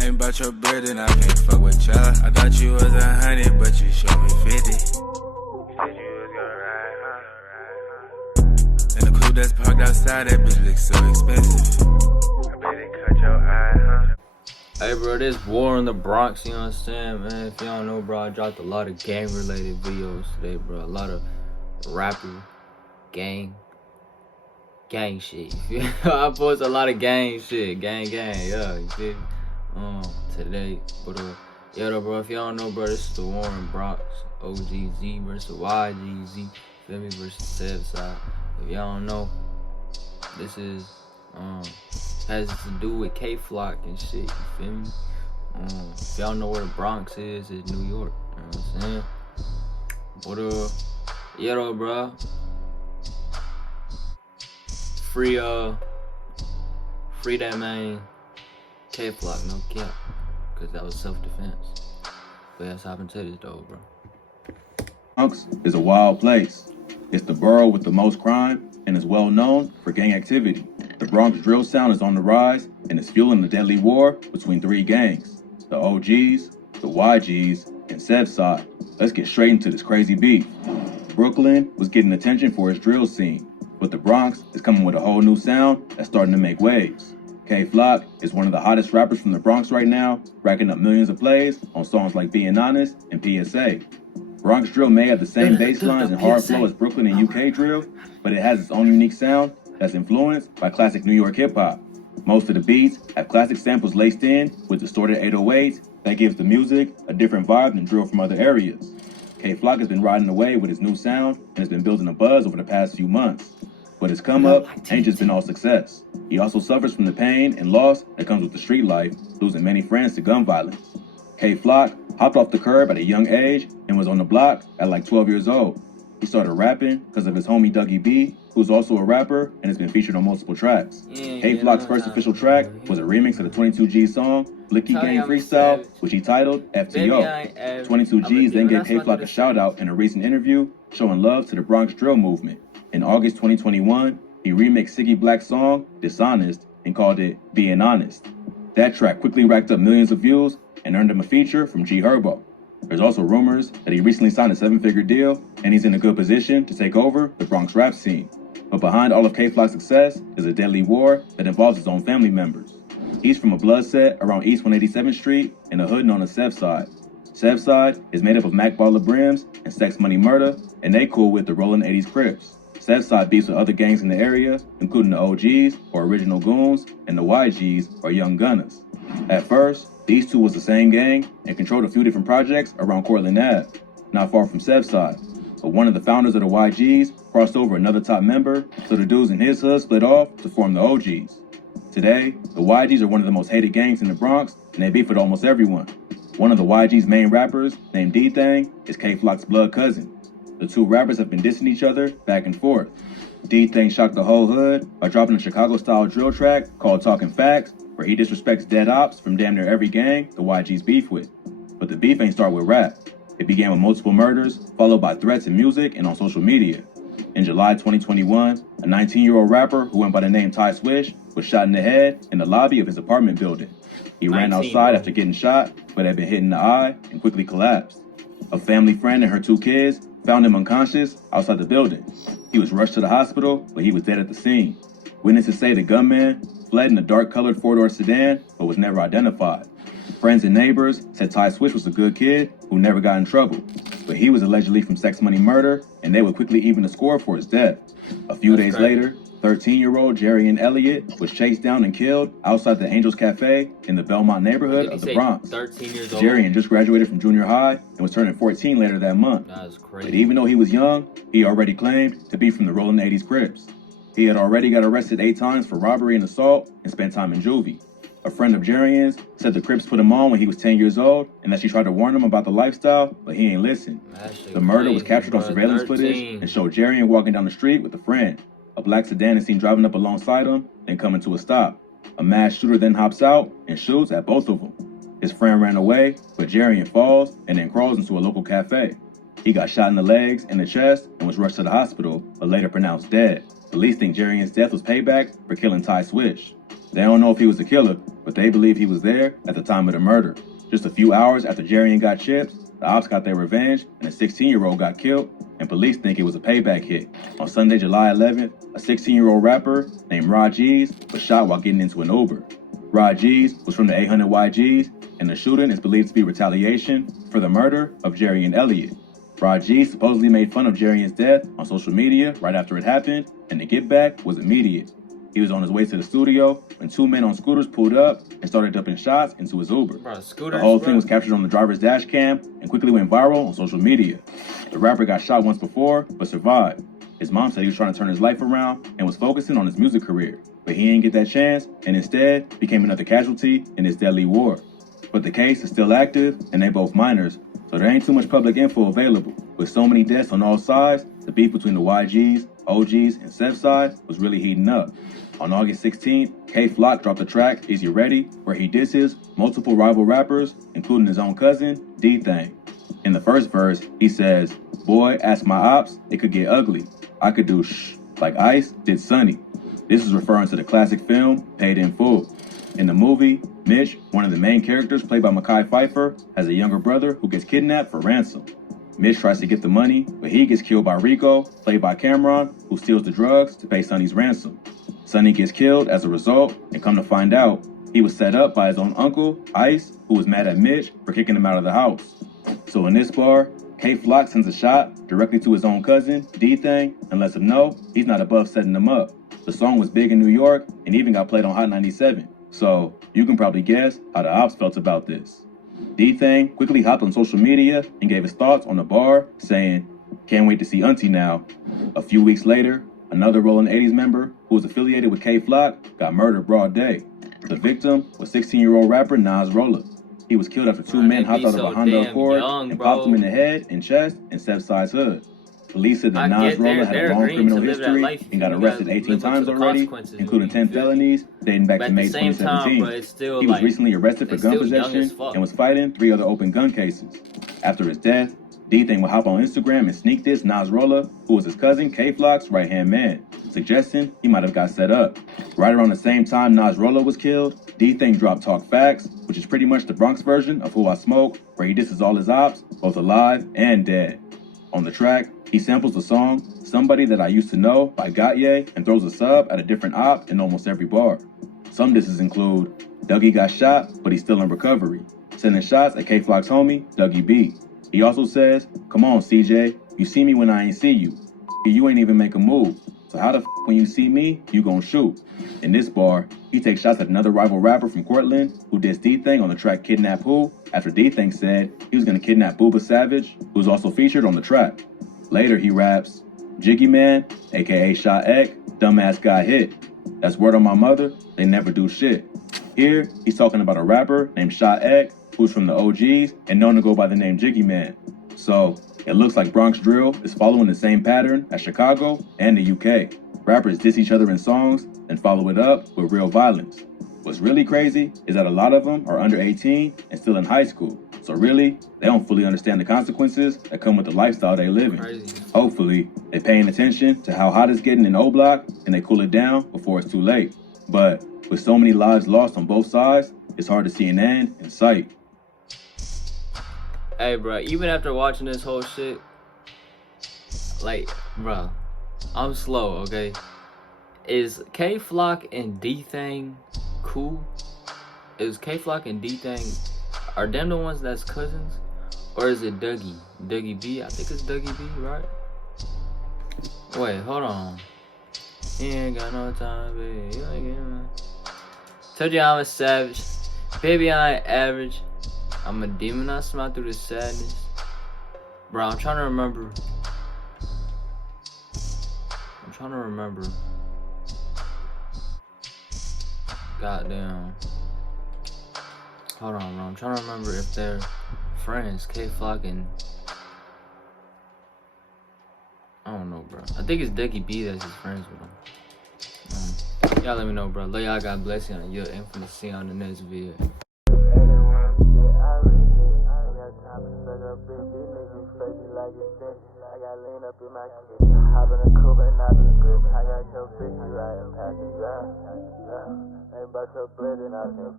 Ain't about your bread and I can't fuck with ya. I thought you was 100, but you showed me 50. You said you was gonna ride, huh? And the coupe that's parked outside, that bitch looks so expensive. I bet it cut your eye, huh? Hey bro, this war in the Bronx, you know what I'm saying, man? If y'all know, bro, I dropped a lot of gang-related videos today, bro. A lot of rapper, gang shit. I post a lot of gang shit, gang, yeah, you feel me? Today, but yeah, though, bro, if y'all don't know, bro, this is the war in Bronx. OGZ versus YGZ, feel me, versus SevSide. If y'all don't know, this is, has to do with K-Flock and shit, you feel me? If y'all know where the Bronx is, it's New York, you know what I'm saying? But, yeah, though, bro. Free that man K-Flock, no cap, cause that was self-defense. But let's hop into this though, bro. Bronx is a wild place. It's the borough with the most crime and is well known for gang activity. The Bronx drill sound is on the rise and is fueling the deadly war between three gangs: the OGs, the YGs, and SevSide. Let's get straight into this crazy beef. Brooklyn was getting attention for its drill scene, but the Bronx is coming with a whole new sound that's starting to make waves. K-Flock is one of the hottest rappers from the Bronx right now, racking up millions of plays on songs like Being Honest and PSA. Bronx drill may have the same bass lines and hard flow as Brooklyn and UK drill, but it has its own unique sound that's influenced by classic New York hip-hop. Most of the beats have classic samples laced in with distorted 808s that gives the music a different vibe than drill from other areas. K-Flock has been riding the wave with his new sound and has been building a buzz over the past few months. But his come up ain't just been all success. He also suffers from the pain and loss that comes with the street life, losing many friends to gun violence. K-Flock hopped off the curb at a young age and was on the block at like 12 years old. He started rapping because of his homie Dougie B, who's also a rapper and has been featured on multiple tracks. K-Flock's first official track was a remix of the 22G song, Blicky Gang Freestyle, which he titled FTO. 22Gs then gave K-Flock a shout out in a recent interview showing love to the Bronx drill movement. In August 2021, he remixed Siggy Black's song, Dishonest, and called it Being Honest. That track quickly racked up millions of views and earned him a feature from G Herbo. There's also rumors that he recently signed a 7-figure deal, and he's in a good position to take over the Bronx rap scene. But behind all of K-Flock's success is a deadly war that involves his own family members. He's from a blood set around East 187th Street in a hood known as SevSide. SevSide is made up of Mac Baller Brims and Sex Money Murder, and they cool with the Rollin' 80s Crips. SevSide beefs with other gangs in the area, including the OGs, or Original Goons, and the YGs, or Young Gunners. At first, these two was the same gang and controlled a few different projects around Cortland Ave, not far from SevSide. But one of the founders of the YGs crossed over another top member, so the dudes in his hood split off to form the OGs. Today, the YGs are one of the most hated gangs in the Bronx, and they beef with almost everyone. One of the YG's main rappers, named D-Thang, is K-Flock's blood cousin. The two rappers have been dissing each other back and forth. D-Thang shocked the whole hood by dropping a Chicago-style drill track called Talking Facts, where he disrespects dead ops from damn near every gang the YG's beef with. But the beef ain't start with rap. It began with multiple murders, followed by threats in music and on social media. In July 2021, a 19-year-old rapper who went by the name Ty Swish was shot in the head in the lobby of his apartment building. He ran outside after getting shot, but had been hit in the eye and quickly collapsed. A family friend and her 2 kids found him unconscious outside the building. He was rushed to the hospital, but he was dead at the scene. Witnesses say the gunman fled in a dark-colored 4-door sedan, but was never identified. Friends and neighbors said Ty Swish was a good kid who never got in trouble, but he was allegedly from Sex Money Murder, and they would quickly even the score for his death. A few days later, 13-year-old Jerry Elliott was chased down and killed outside the Angels Cafe in the Belmont neighborhood of the Bronx. 13 years old? Jerry just graduated from junior high and was turning 14 later that month. That's crazy. But even though he was young, he already claimed to be from the Rollin' 80s Crips. He had already got arrested 8 times for robbery and assault and spent time in juvie. A friend of Jerry's said the Crips put him on when he was 10 years old and that she tried to warn him about the lifestyle, but he ain't listen. The murder was captured on surveillance footage and showed Jerry walking down the street with a friend. A black sedan is seen driving up alongside him, then coming to a stop. A mass shooter then hops out and shoots at both of them. His friend ran away, but Jerry falls and then crawls into a local cafe. He got shot in the legs and the chest and was rushed to the hospital, but later pronounced dead. Police think Jerry's death was payback for killing Ty Swish. They don't know if he was the killer, but they believe he was there at the time of the murder. Just a few hours after Jarian got chipped, the ops got their revenge and a 16-year-old got killed, and police think it was a payback hit. On Sunday, July 11th, a 16-year-old rapper named Rod G's was shot while getting into an Uber. Rod G's was from the 800 YGs, and the shooting is believed to be retaliation for the murder of Jarian Elliott. Rod G supposedly made fun of Jarian's death on social media right after it happened, and the get back was immediate. He was on his way to the studio when two men on scooters pulled up and started dumping shots into his Uber. The whole thing was captured on the driver's dash cam and quickly went viral on social media. The rapper got shot once before, but survived. His mom said he was trying to turn his life around and was focusing on his music career, but he didn't get that chance and instead became another casualty in this deadly war. But the case is still active and they both minors, so there ain't too much public info available. With so many deaths on all sides, the beef between the YGs, OGs, and SevSide was really heating up. On August 16th, K-Flock dropped the track, Is You Ready?, where he disses multiple rival rappers, including his own cousin, D-Thang. In the first verse, he says, "Boy, ask my ops, it could get ugly. I could do shh, like Ice did Sonny." This is referring to the classic film, Paid in Full. In the movie, Mitch, one of the main characters played by Mekhi Phifer, has a younger brother who gets kidnapped for ransom. Mitch tries to get the money, but he gets killed by Rico, played by Cameron, who steals the drugs to pay Sonny's ransom. Sonny gets killed as a result, and come to find out, he was set up by his own uncle, Ice, who was mad at Mitch for kicking him out of the house. So in this bar, K-Flock sends a shot directly to his own cousin, D-Thang, and lets him know he's not above setting him up. The song was big in New York and even got played on Hot 97. So you can probably guess how the ops felt about this. D-Thang quickly hopped on social media and gave his thoughts on the bar, saying, "Can't wait to see Auntie now." A few weeks later, another Rollin' 80s member who was affiliated with K-Flock got murdered broad day. The victim was 16-year-old rapper Nas Rolla. He was killed after two men hopped out of a Honda Accord and popped him in the head and chest in SevSide's hood. Police said that Nas Rolla had a long criminal history and got arrested 18 times already, including 10 felonies dating back to May 2017. He was recently arrested for gun possession and was fighting 3 other open gun cases. After his death, D-Thang would hop on Instagram and sneak diss Nas Rolla, who was his cousin K-Flock's right-hand man, suggesting he might have got set up. Right around the same time Nas Rolla was killed, D-Thang dropped Talk Facts, which is pretty much the Bronx version of Who I Smoke, where he disses all his ops, both alive and dead. On the track, he samples the song Somebody That I Used to Know by Gautier and throws a sub at a different op in almost every bar. Some disses include Dougie got shot, but he's still in recovery, sending shots at K-Flock's homie, Dougie B. He also says, "Come on, CJ, you see me when I ain't see you. You ain't even make a move. So how the f when you see me, you gon' shoot?" In this bar, he takes shots at another rival rapper from Cortland who dissed D-Thang on the track Kidnap Who after D-Thang said he was gonna kidnap Booba Savage, who was also featured on the track. Later he raps, "Jiggy Man, aka Shot Ek, dumbass got hit. That's word on my mother, they never do shit." Here, he's talking about a rapper named Shot Ek, who's from the OGs and known to go by the name Jiggy Man. So, it looks like Bronx drill is following the same pattern as Chicago and the UK. Rappers diss each other in songs and follow it up with real violence. What's really crazy is that a lot of them are under 18 and still in high school. So really, they don't fully understand the consequences that come with the lifestyle they live in. Hopefully, they're paying attention to how hot it's getting in O-Block and they cool it down before it's too late. But with so many lives lost on both sides, it's hard to see an end in sight. Hey, bro, even after watching this whole shit, like, bro, I'm slow, okay? Is K-Flock and D-Thang cool? Is K-Flock and D-Thang, are them the ones that's cousins? Or is it Dougie? Dougie B? I think it's Dougie B, right? Wait, hold on. He ain't got no time, baby. You ain't getting no. Told you I'm a savage. Baby, I ain't average. I'm a demon, I smile through the sadness. Bro, I'm trying to remember. Goddamn. Hold on, bro. I'm trying to remember if they're friends. K-Flock and... I don't know, bro. I think it's Dougie B that's his friends with him. Y'all let me know, bro. Love y'all. God bless you. And you're infinite. See you on the next video. Hop in a coupe and not in the grip. I got your bitch, you riding past the ground. Ain't about your bread and I can